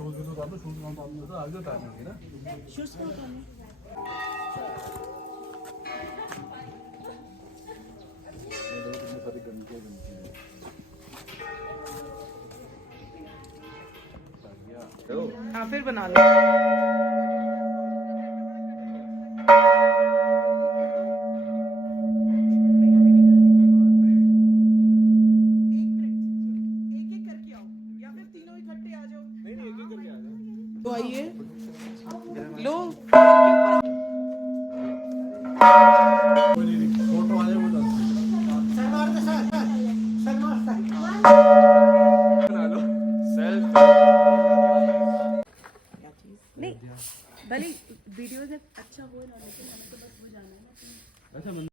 Shoes भी तो डालो, शूज कहाँ डालने तो आगे टाइम होगी ना। शूज कहाँ डालने? कितनी सारी गंदगी है। हाँ फिर बना लो। तो आइए लो फोटो आए वो नहीं भले वीडियो से अच्छा हो ना, लेकिन हमें तो बस वो जाना है ना।